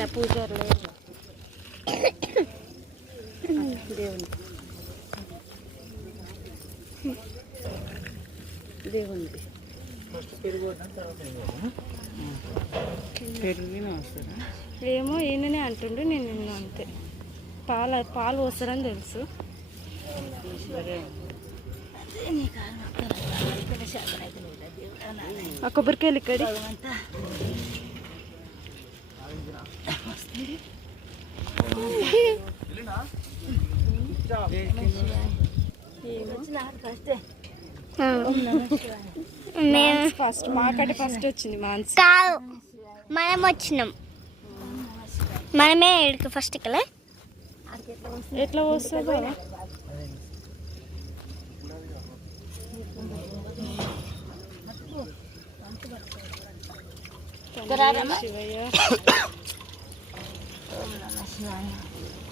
ఆయన పూజారులు దేవుని దేవునికి ఏమో ఈయననే అంటుండు, నేను నిన్ను అంతే. పాలు పోస్తారని తెలుసు. ఆ కొబ్బరికాయలు ఇక్కడి ఫస్ట్ మాకంటే ఫస్ట్ వచ్చింది మాన్స్ కాదు, మనం వచ్చినాం. మనమే ఫస్ట్ కదా. ఎట్లా వస్తుందో శివయ్య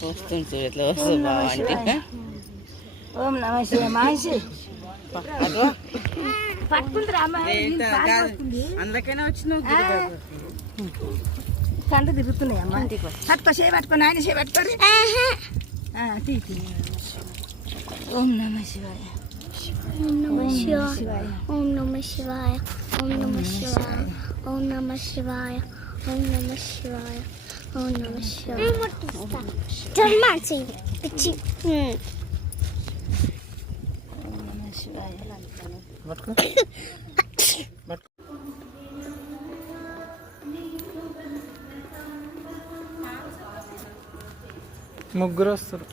వస్తుంది ఎట్లా వస్తుంది బాగా అంటే. ఓం నమ శివాయ. మహేషి అందుకైనా వచ్చినావు. కంట తిరుగుతున్నాయి అమ్మ. పట్టుకో, చేయి పట్టుకొని, ఆయన చేయి పట్టుకోరు. ఓం నమ శివాయ. ఓం నమ శివాయ. ఓం నమ శివాయ. ఓం నమ శివాయ. ఓం నమ శివాయ. ఓం నమ శివాయ. ఓం నమ శివాయ. పిచ్చి. ముగ్గురు వస్తారు.